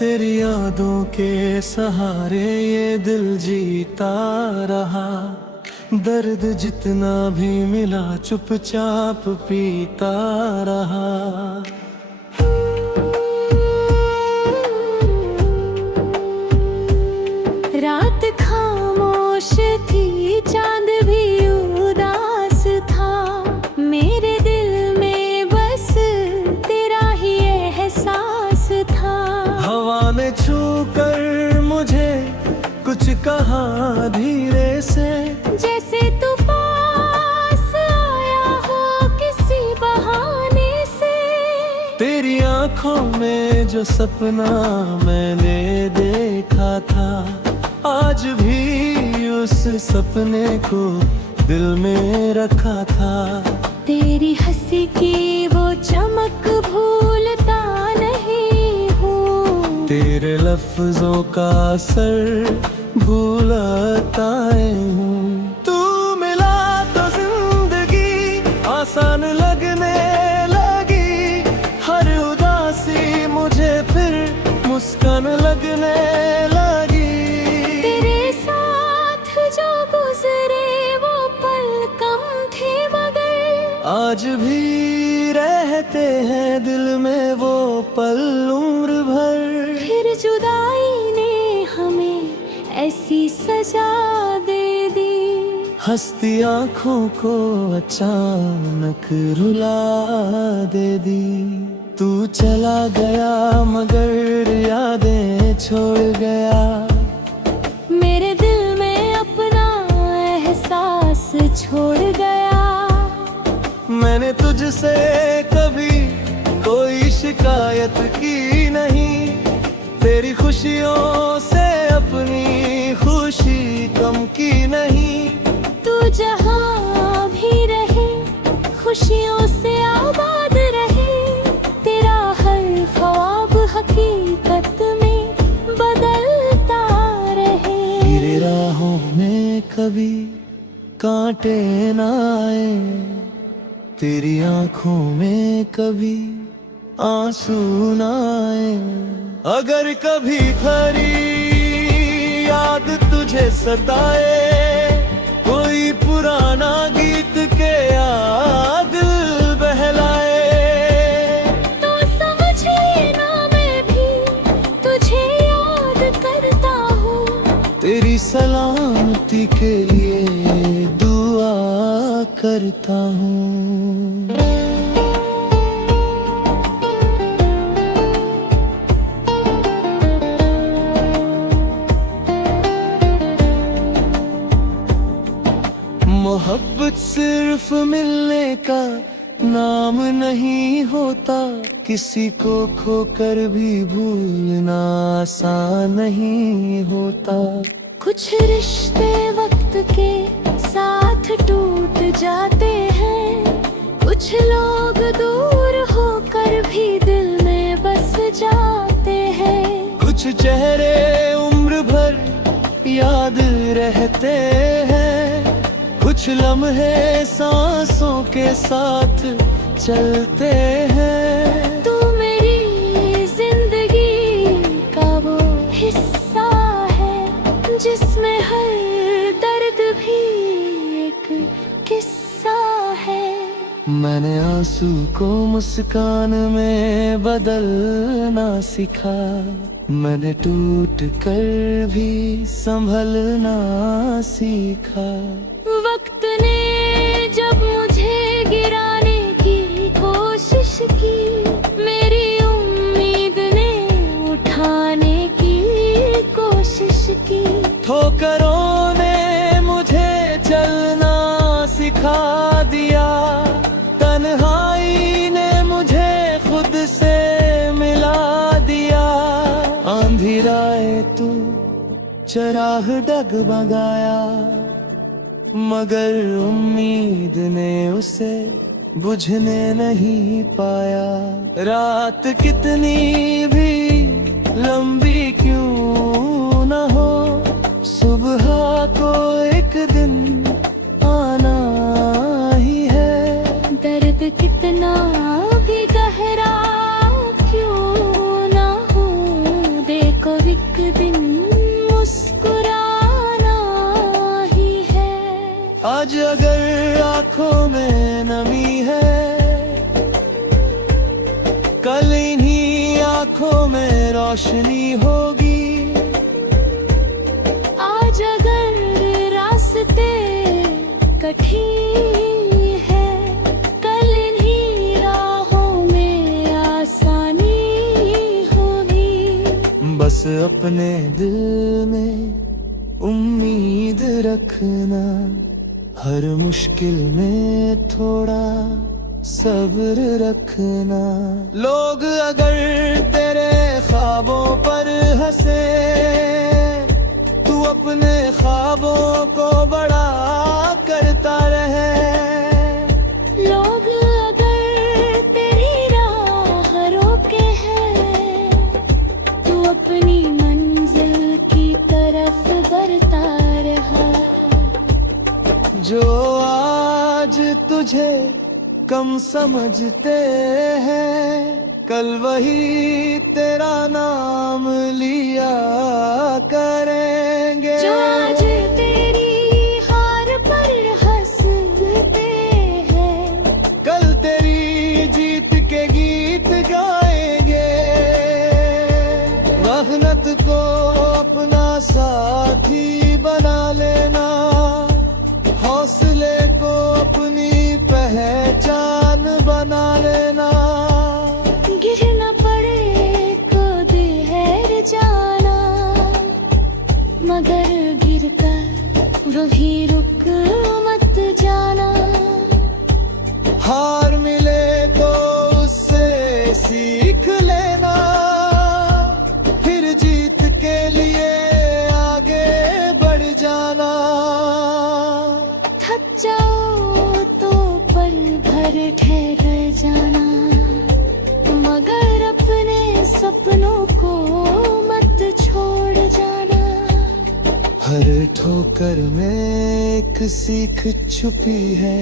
तेरी यादों के सहारे ये दिल जीता रहा। दर्द जितना भी मिला चुपचाप पीता रहा। रात खामोश थी, चांद भी उदास था। मेरे दिल में बस तेरा ही एहसास था। हवा ने छू कर मुझे कुछ कहा धीरे से, जैसे तू पास आया हो किसी बहाने से। तेरी आंखों में जो सपना मैंने देखा था, आज भी उस सपने को दिल में रखा था। तेरी हंसी की वो चमक भूलता नहीं हूँ। तेरे लफ्जों का असर भूलता हूँ। तू मिला तो जिंदगी आसान लगने लगी। हर उदासी मुझे फिर मुस्कान लगने लगी। तेरे साथ जो गुजरे वो पल कम थे मगर आज भी रहते हैं दिल में वो पल उम्र भर। फिर जुदाई ने हमें ऐसी सजा दे दी। हंसती आँखों को अचानक रुला दे दी। तू चला गया मगर यादें छोड़ गया। मेरे दिल में अपना एहसास छोड़ गया। मैंने तुझसे कभी कोई शिकायत की नहीं। तेरी खुशियों से अपनी खुशी कम की नहीं। तू जहाँ भी रहे खुशियों से आबाद रहे। तेरा हर ख्वाब हकीकत में बदलता रहे। तेरे राहों में कभी कांटे न आए। तेरी आंखों में कभी आंसू न आए। अगर कभी खरी याद तुझे सताए, कोई पुराना गीत के याद बहलाए, तो समझ लेना मैं भी तुझे याद करता हूँ। तेरी सलामती के लिए दुआ करता हूँ। मोहब्बत सिर्फ मिलने का नाम नहीं होता। किसी को खोकर भी भूलना आसान नहीं होता। कुछ रिश्ते वक्त के साथ टूट जाते हैं। कुछ लोग दूर होकर भी दिल में बस जाते हैं। कुछ चेहरे उम्र भर याद रहते हैं। कुछ लम्हे सांसों के साथ चलते हैं। तू मेरी जिंदगी का वो हिस्सा है जिसमें हर दर्द भी एक किस्सा है। मैंने आंसू को मुस्कान में बदलना सीखा। मैंने टूट कर भी संभलना सीखा। वक्त ने जब मुझे गिराने की कोशिश की, मेरी उम्मीद ने उठाने की कोशिश की। ठोकरों ने मुझे चलना सिखा दिया। तन्हाई ने मुझे खुद से मिला दिया। आंधी राय तू चराग डगमगाया, मगर उम्मीद ने उसे बुझने नहीं पाया। रात कितनी भी लंबी क्यों न हो, सुबह को एक दिन आना ही है। दर्द कितना भी गहरा क्यों ना हो, आज अगर आंखों में नमी है, कल इन्हीं आंखों में रोशनी होगी। आज अगर रास्ते कठिन है, कल इन्हीं राहों में आसानी होगी। बस अपने दिल में उम्मीद रखना, हर मुश्किल में थोड़ा सब्र रखना। लोग अगर तेरे ख्वाबों पर हंसे, तू अपने ख्वाबों को बड़ा करता रहे। लोग अगर तेरी राह रोके हैं, तू अपनी मंजिल की तरफ बढ़ता रहा। जो आज तुझे कम समझते हैं, कल वही तेरा नाम लिया करेंगे। जो आज तेरी हार पर हंसते हैं, कल तेरी जीत के गीत गाएंगे। मेहनत को अपना साथी बना लेना, हौसले को अपनी पहचान बना लेना। गिरना पड़े को देर जाना, मगर गिरकर वही रुक मत जाना। हार मिले तो उससे सीख लेना, फिर जीत के लिए आगे बढ़ जाना। थक जाओ तो पल भर ठहर जाना, मगर अपने सपनों को मत छोड़ जाना। हर ठोकर में एक सीख छुपी है,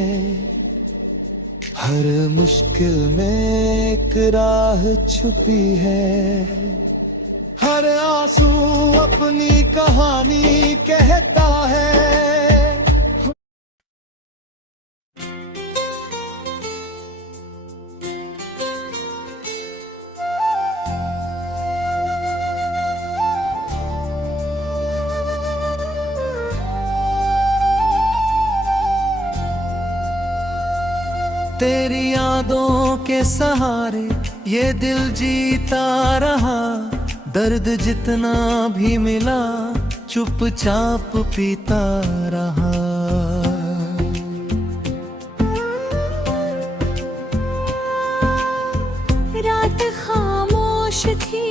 हर मुश्किल में एक राह छुपी है। हर आंसू अपनी कहानी कहता है। तेरी यादों के सहारे ये दिल जीता रहा, दर्द जितना भी मिला चुपचाप पीता रहा। रात खामोश थी,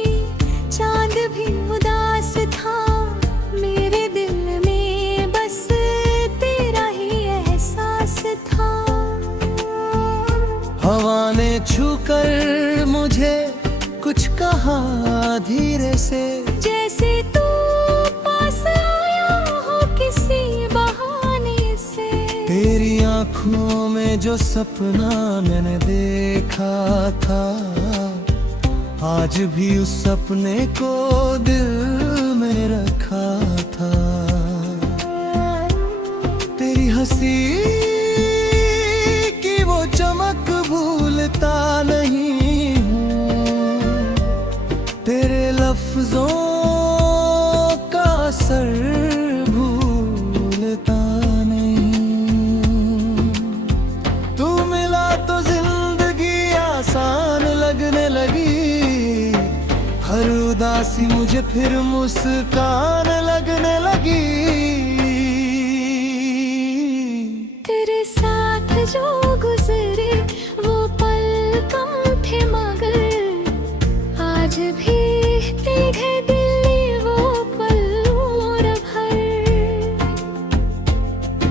चांद भी उदास था, मेरे दिल में बस तेरा ही एहसास था। हवा ने छूकर मुझे कुछ कहा धीरे से, जैसे तू पास आया हो किसी बहाने से। तेरी आंखों में जो सपना मैंने देखा था, आज भी उस सपने को दिल में रखा था। तेरी हंसी की वो चमक भूलता नहीं हूँ, तेरे लफ्जों का असर भूलता नहीं। तू मिला तो जिंदगी आसान लगने लगी, हर उदासी मुझे फिर मुस्कान लगने लगी। तेरे साथ जो गुजरे वो पल कम थे, मगर आज भी तेरे दिल वो पल और भर।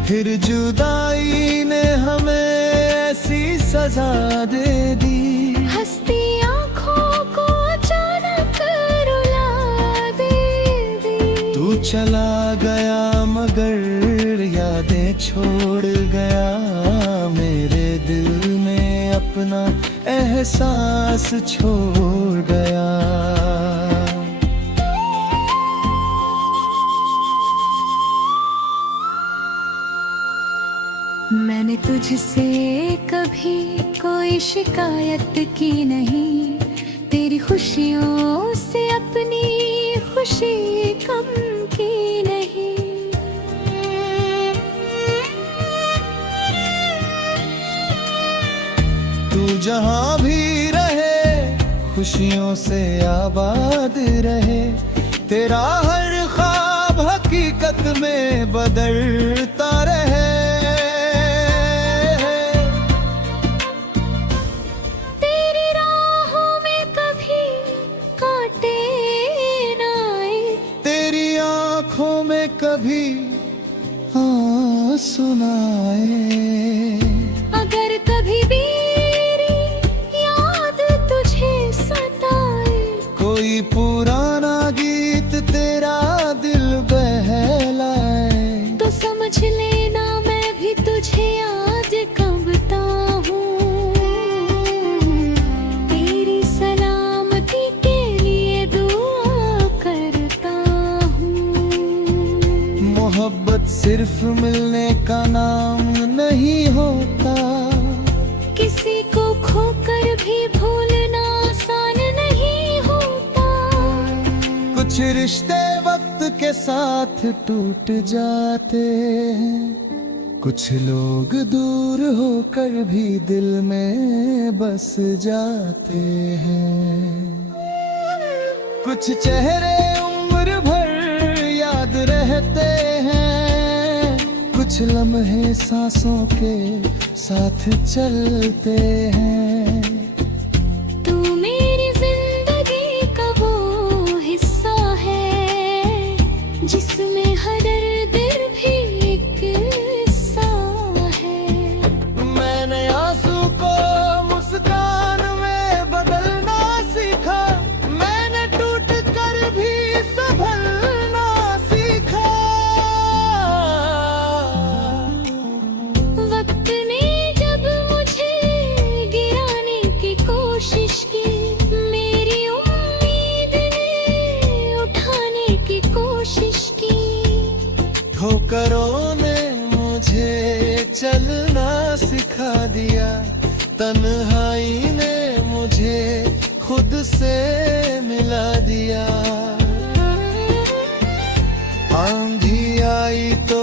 फिर जुदाई ने हमें ऐसी सजा दे दी, हंसती आँखों को अचानक रुला दे दी। तू चला गया मगर यादें छोड़ गया, मेरे दिल में अपना एहसास छोड़ गया। मैंने तुझसे कभी कोई शिकायत की नहीं, तेरी खुशियों से अपनी खुशी कम की नहीं। तू जहाँ भी रहे खुशियों से आबाद रहे, तेरा हर ख्वाब हकीकत में बदलता रहे। तेरी राहों में कभी कांटे ना आए, तेरी आंखों में कभी आंसू ना आए। अगर कभी मेरी याद तुझे सताए, कोई पुराना गीत तेरा दिल बहलाए, तो समझ लेना मैं भी तुझे आज कबता हूँ। तेरी सलामती के लिए दुआ करता हूँ। मोहब्बत सिर्फ मिलने का नाम नहीं होता, किसी को खोकर भी भूलना आसान नहीं होता। कुछ रिश्ते वक्त के साथ टूट जाते हैं, कुछ लोग दूर होकर भी दिल में बस जाते हैं। कुछ चेहरे उम्र भर याद रहते हैं, कुछ लम्हे सांसों के साथ चलते हैं। तू मेरी जिंदगी का वो हिस्सा है, जिसमें हर दर्द भी एक किस्सा है। मैंने आंसू को मुस्कान में बदलना सीखा, मैंने टूट कर भी संभलना सीखा। वक्त ने जब मुझे गिराने की कोशिश की, मेरी उम्मीद ने उठाने की कोशिश की। ठोकरों ने मुझे चलना सिखा दिया, तन्हाई ने मुझे खुद से मिला दिया। आंधी आई तो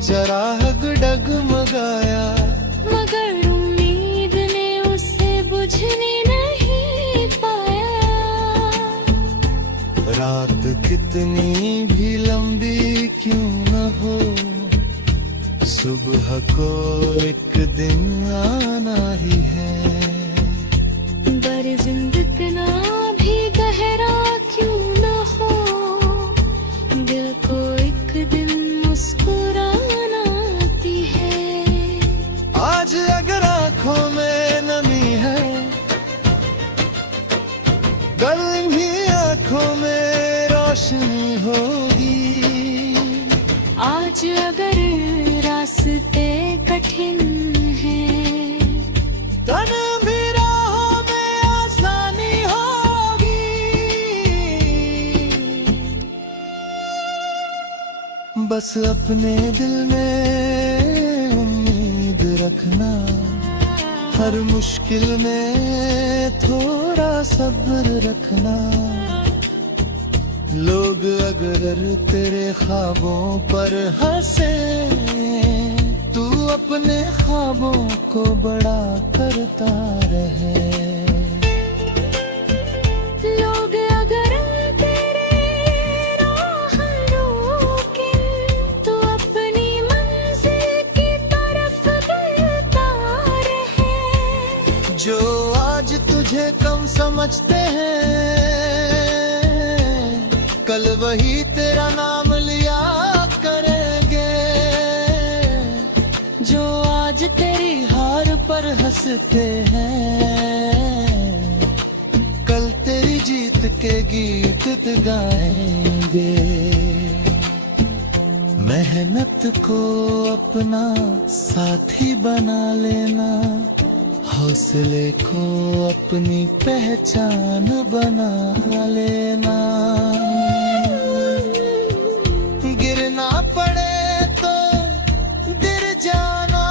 चराग डगमगाया, मगर उम्मीद ने उसे बुझने नहीं पाया। रात कितनी भी लंबी क्यों न हो, सुबह को एक दिन आना ही है। बर जिंदगना भी गहरा क्यों न हो, दिल को एक दिन मुस्कुराना आती है। आज अगर आंखों में नमी है, कल इन्हीं आंखों में रोशनी होगी। आज अगर रास्ते कठिन हैं, तन भी राहों में आसानी होगी। बस अपने दिल में उम्मीद रखना, हर मुश्किल में थोड़ा सब्र रखना। लोग अगर तेरे ख्वाबों पर हंसे, तू अपने ख्वाबों को बड़ा करता रहे। लोग अगर तेरे राह रोके, तो अपनी मंजिल की तरफ बढ़ता रहे। जो आज तुझे कम समझते हैं, कल वही तेरा नाम लिया करेंगे। जो आज तेरी हार पर हंसते हैं, कल तेरी जीत के गीत गाएंगे। मेहनत को अपना साथी बना लेना, हौसले को अपनी पहचान बना लेना। गिरना पड़े तो गिर जाना,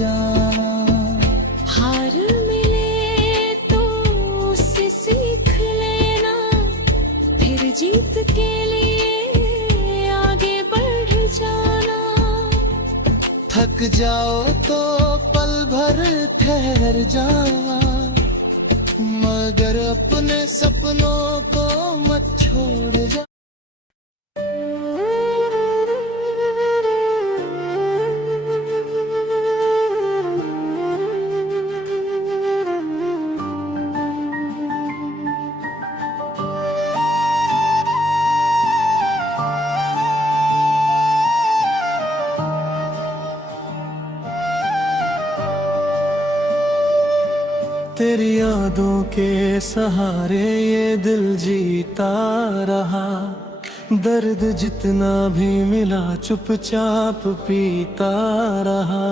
जाना। हार मिले तो उससे सीख लेना, फिर जीत के लिए आगे बढ़ जाना। थक जाओ तो पल भर ठहर जाना, मगर अपने सपनों को मत छोड़ जा। तेरी यादों के सहारे ये दिल जीता रहा, दर्द जितना भी मिला चुपचाप पीता रहा।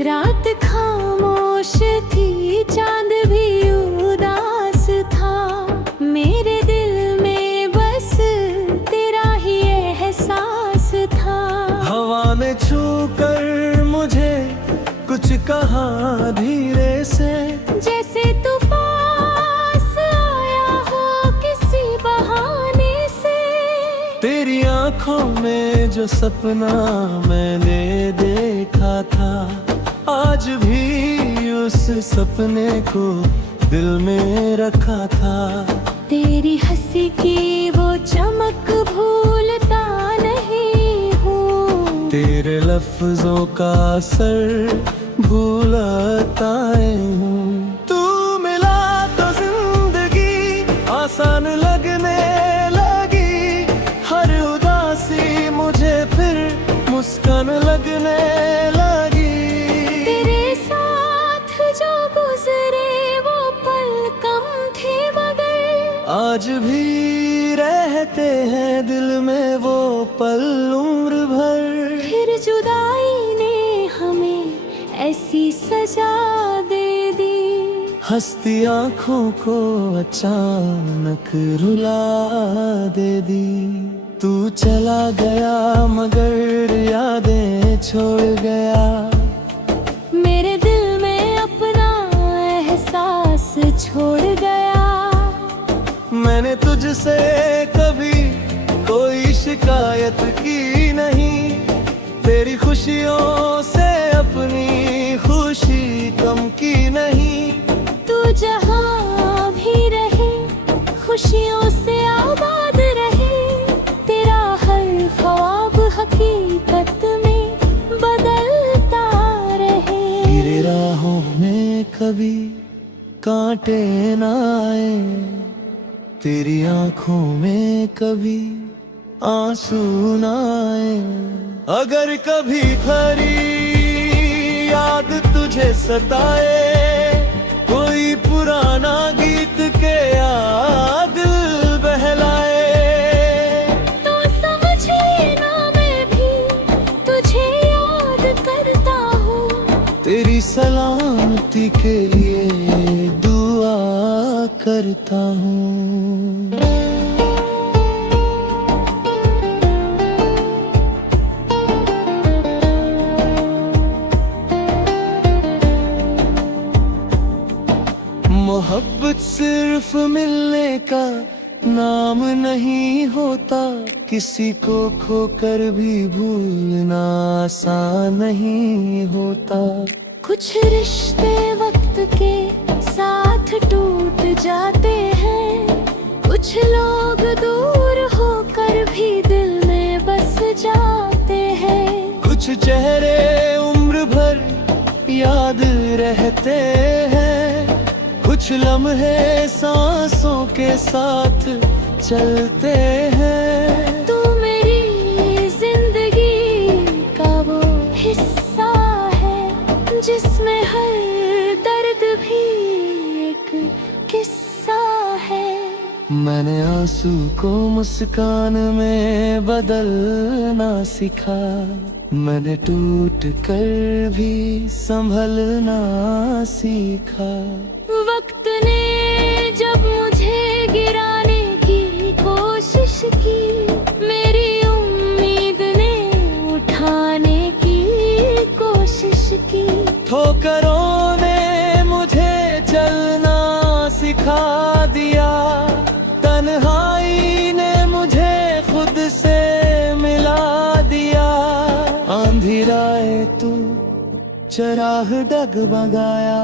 रात खामोश थी, चांद भी उदास था, मेरे दिल में बस तेरा ही एहसास था। हवा ने छू कर मुझे कुछ कहा धीरे से, जैसे तू पास आया हो किसी बहाने से। तेरी आंखों में जो सपना मैंने देखा था, आज भी उस सपने को दिल में रखा था। तेरी हंसी की वो चमक भूलता नहीं हूँ, तेरे लफ्जों का असर भूलता हूँ। तू मिला तो जिंदगी आसान लगने लगी, हर उदासी मुझे फिर मुस्कान लगने लगी। तेरे साथ जो गुजरे वो पल कम थे मगर आज भी रहते हैं दिल में वो पल उम्र भर। फिर जुदाई ने हमें ऐसी सजा दे दी, हंसती आंखों को अचानक रुला दे दी। तू चला गया मगर यादें छोड़ गया, मेरे दिल में अपना एहसास छोड़ गया। मैंने तुझसे कभी कोई शिकायत की नहीं, तेरी खुशियों से अपनी खुशी कम की नहीं। तू जहाँ भी रहे खुशियों से आबाद रहे, तेरा हर ख्वाब हकीकत में बदलता रहे। तेरी राहों में कभी कांटे ना आए, तेरी आंखों में कभी आंसू ना आए। अगर कभी खरी याद तुझे सताए, कोई पुराना गीत के याद बहलाए, तो समझ लेना मैं भी तुझे याद करता हूँ, तेरी सलामती के लिए दुआ करता हूँ। मोहब्बत सिर्फ मिलने का नाम नहीं होता, किसी को खोकर भी भूलना आसान नहीं होता। कुछ रिश्ते वक्त के साथ टूट जाते हैं, कुछ लोग दूर होकर भी दिल में बस जाते हैं। कुछ चेहरे उम्र भर याद रहते हैं, कुछ लम्हे सांसों के साथ चलते हैं। तू मेरी जिंदगी का वो हिस्सा है जिसमें हर दर्द भी एक किस्सा है। मैंने आंसू को मुस्कान में बदलना सीखा, मैंने टूट कर भी संभलना सीखा। वक्त ने जब मुझे गिराने की कोशिश की, दिखा दिया। तन्हाई ने मुझे खुद से मिला दिया। आंधी राय तू चराग डगमगाया,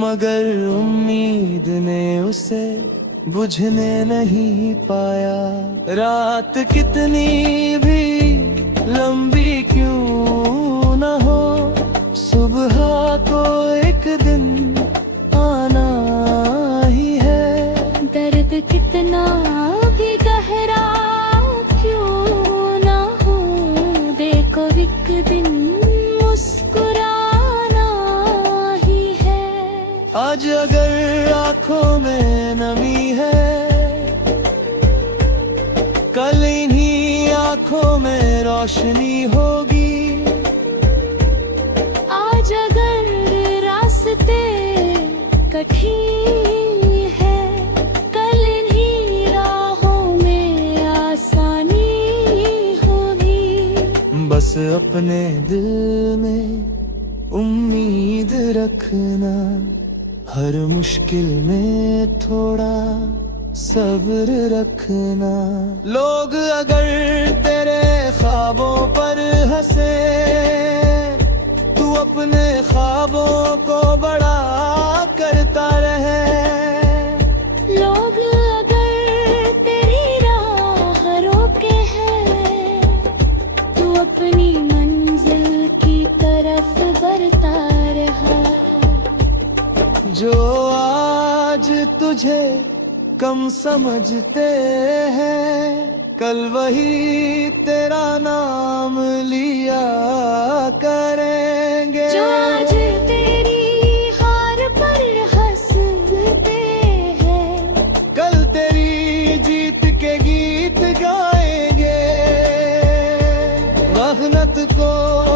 मगर उम्मीद ने उसे बुझने नहीं पाया। रात कितनी भी लंबी क्यों न हो, सुबह को एक दिन आना ही है। दर्द कितना भी गहरा क्यों ना हो, देखो एक दिन मुस्कुराना ही है। आज अगर आंखों में नमी है, कल इन्हीं आंखों में रोशनी होगी। आज अगर रास्ते कठिन है, कल इन्हीं राहों में आसानी होगी। बस अपने दिल में उम्मीद रखना, हर मुश्किल में थोड़ा सब्र रखना। लोग अगर तेरे ख्वाबों पर हंसे, तू अपने ख्वाबों को बड़ा करता रहे। लोग अगर तेरी राह रोके हैं, तू अपनी मंजिल की तरफ बढ़ता रहा। जो आज तुझे कम समझते हैं, कल वही तेरा नाम लिया करेंगे। जो आज तेरी हार पर हंसते हैं, कल तेरी जीत के गीत गाएंगे। मेहनत को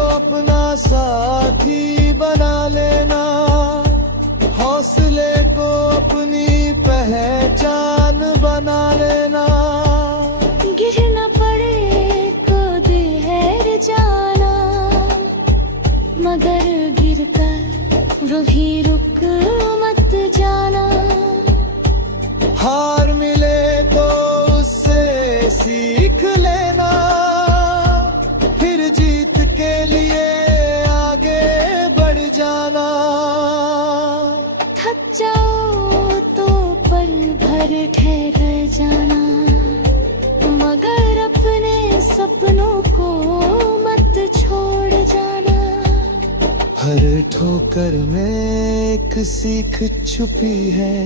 अपना साथी बना लेना, हौसले को अपनी पहचान बना लेना। गिरना पड़े को देर जाना, मगर गिरकर वो भी रुक मत जाना। हार मिले तो उससे सीख लेना, फिर जीत के लिए आगे बढ़ जाना। थक जाओ तो पल भर ठहर जाना, मगर अपने सपनों को मत छोड़ जाना। हर ठोकर में एक सीख छुपी है,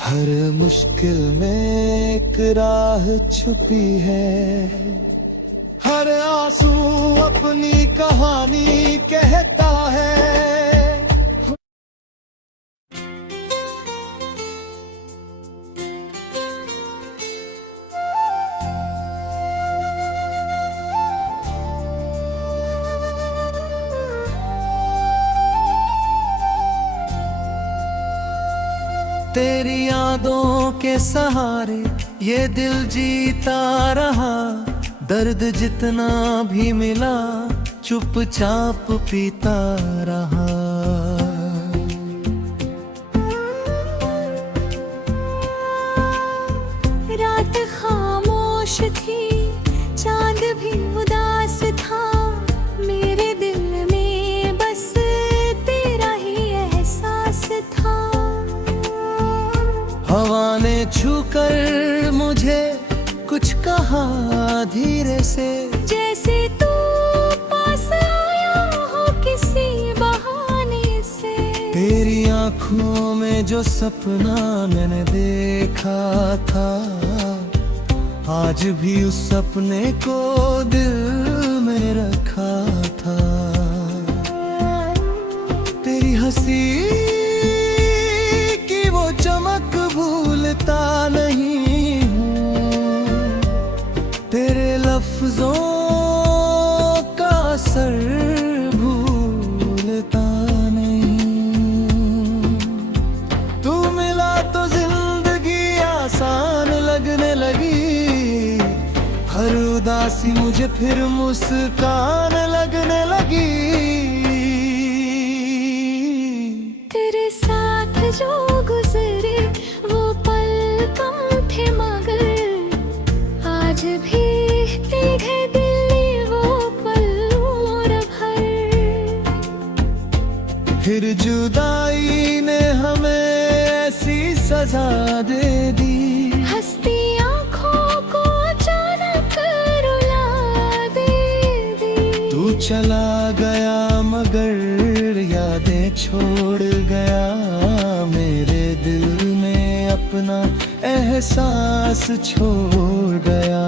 हर मुश्किल में एक राह छुपी है। हर आंसू अपनी कहानी कहता है। तेरी यादों के सहारे ये दिल जीता रहा। दर्द जितना भी मिला चुपचाप पीता रहा। रात खामोश थी, चांद भी उदास था। मेरे दिल में बस तेरा ही एहसास था। हवा ने छूकर मुझे कुछ कहा धीरे से, जैसे तू पास आया हो किसी बहाने से। तेरी आंखों में जो सपना मैंने देखा था, आज भी उस सपने को दिल में रखा था। तेरी हंसी की वो चमक भूलता नहीं हूँ, तेरे लफ्जों का असर भूलता नहीं। तू मिला तो जिंदगी आसान लगने लगी, हर उदासी मुझे फिर मुस्कान लगने लगी। तेरे साथ जो गुजरे वो पल कम थे मगर आज भी है दिल्ली वो पल और भर। फिर जुदाई ने हमें ऐसी सजा दे दी, हंसती आँखों को अचानक रुला दे दी। तू चला गया मगर यादें छोड़ गया, मेरे दिल में अपना एहसास छोड़ गया।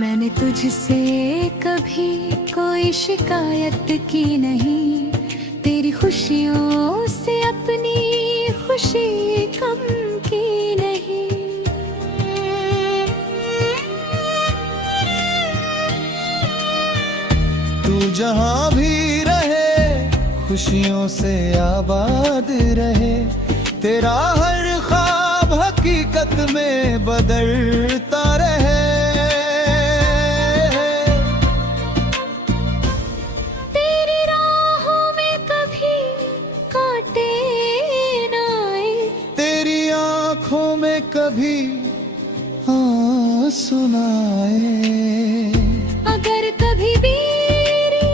मैंने तुझसे कभी कोई शिकायत की नहीं, तेरी खुशियों से अपनी खुशी कम की नहीं। तू जहाँ भी रहे खुशियों से आबाद रहे, तेरा हर ख्वाब हकीकत में बदलता रहे। तेरी राहों में कभी कांटे ना आए, तेरी आँखों में कभी आंसू ना आए। अगर कभी मेरी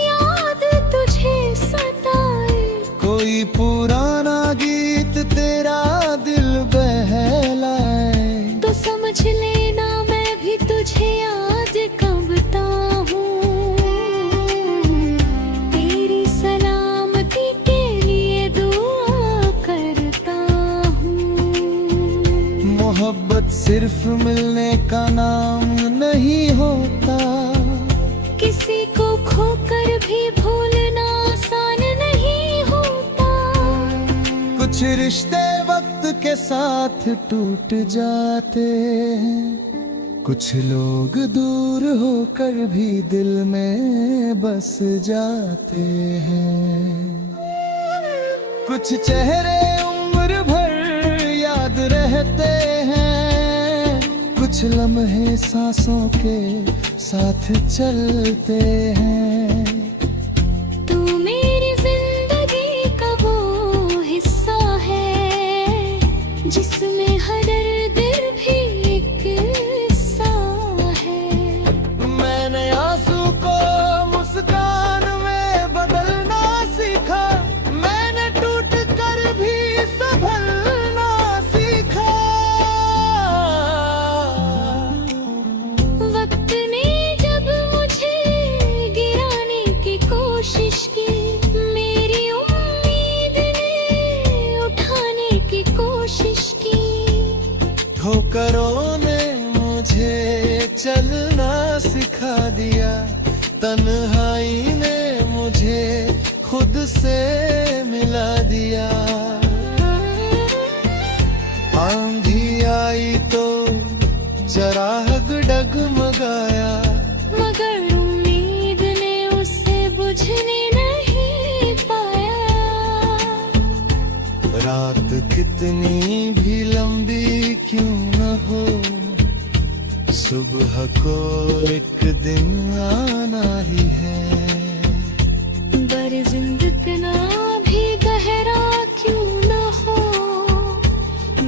याद तुझे सताए, कोई पुराना गीत तेरा दिल बहलाए, तो समझ लेना मैं भी तुझे आज कबता हूँ। तेरी सलामती के लिए दुआ करता हूँ। मोहब्बत सिर्फ मिलने का नाम नहीं होता, किसी को खोकर भी भूलना आसान नहीं होता। कुछ रिश्ते वक्त के साथ टूट जाते हैं, कुछ लोग दूर होकर भी दिल में बस जाते हैं। कुछ चेहरे उम्र भर याद रहते हैं, कुछ लम्हे सांसों के साथ चलते हैं। तू मेरी जिंदगी का वो हिस्सा है जिसमें हर दर्द भी एक किस्सा है। मैंने आंसू को मुस्कान में बदलना सीखा, मैंने टूट कर भी संभलना सीखा। वक्त ने जब मुझे गिराने की कोशिश की, मेरी उम्मीद ने उठाने की कोशिश की। ठोकरों ने मुझे चलना सिखा दिया, तन्हाई ने मुझे खुद से मिला दिया। आंधी आई तो चराग डगमगाया, मगर उम्मीद ने उसे बुझने नहीं पाया। रात कितनी भी लंबी क्यों न हो, सुबह को एक दिन आना ही है। बर जिंदगना भी गहरा क्यों न हो,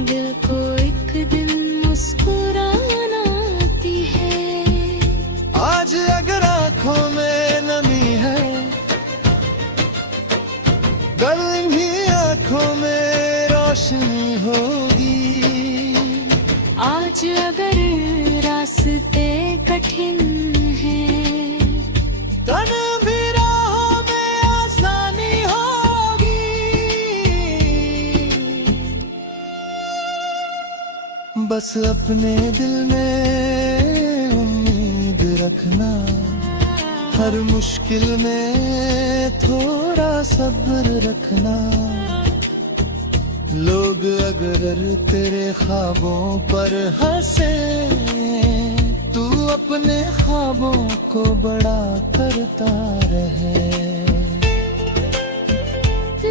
दिल को एक दिन मुस्कुराना आती है। आज अगर आंखों में नमी है, कल इन्हीं आंखों में रोशनी होगी। आज अगर रास्ते कठिन हैं, तन भी राहों में आसानी होगी। बस अपने दिल में उम्मीद रखना, हर मुश्किल में थोड़ा सब्र रखना। लोग अगर तेरे ख्वाबों पर हंसे, तू अपने ख्वाबों को बड़ा करता रहे।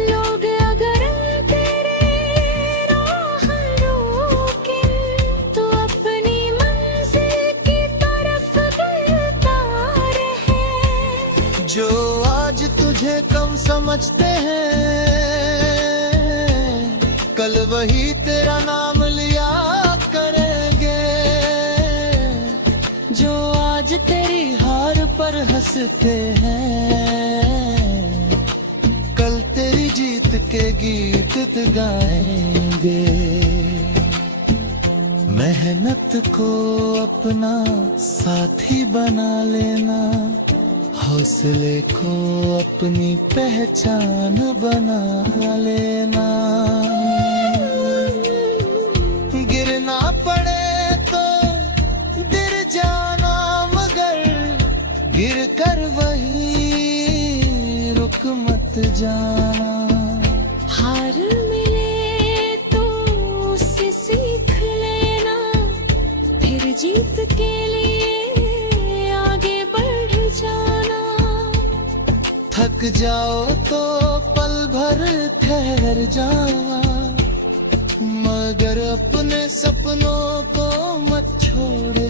लोग अगर तेरे राह रोके, तो अपनी मंजिल की तरफ बढ़ता जो आज तुझे कम समझते हैं, कल वही तेरा नाम लिया करेंगे। जो आज तेरी हार पर हंसते हैं, कल तेरी जीत के गीत गाएंगे। मेहनत को अपना साथी बना लेना, हौसले को अपनी पहचान बना लेना। गिरना पड़े तो गिर जाना, मगर गिर कर वही रुक मत जाना। हार मिले तो उससे सीख लेना, फिर जीत के लिए आगे बढ़ जाना। थक जाओ तो पल भर ठहर जाना, मगर अपने सपनों को मत छोड़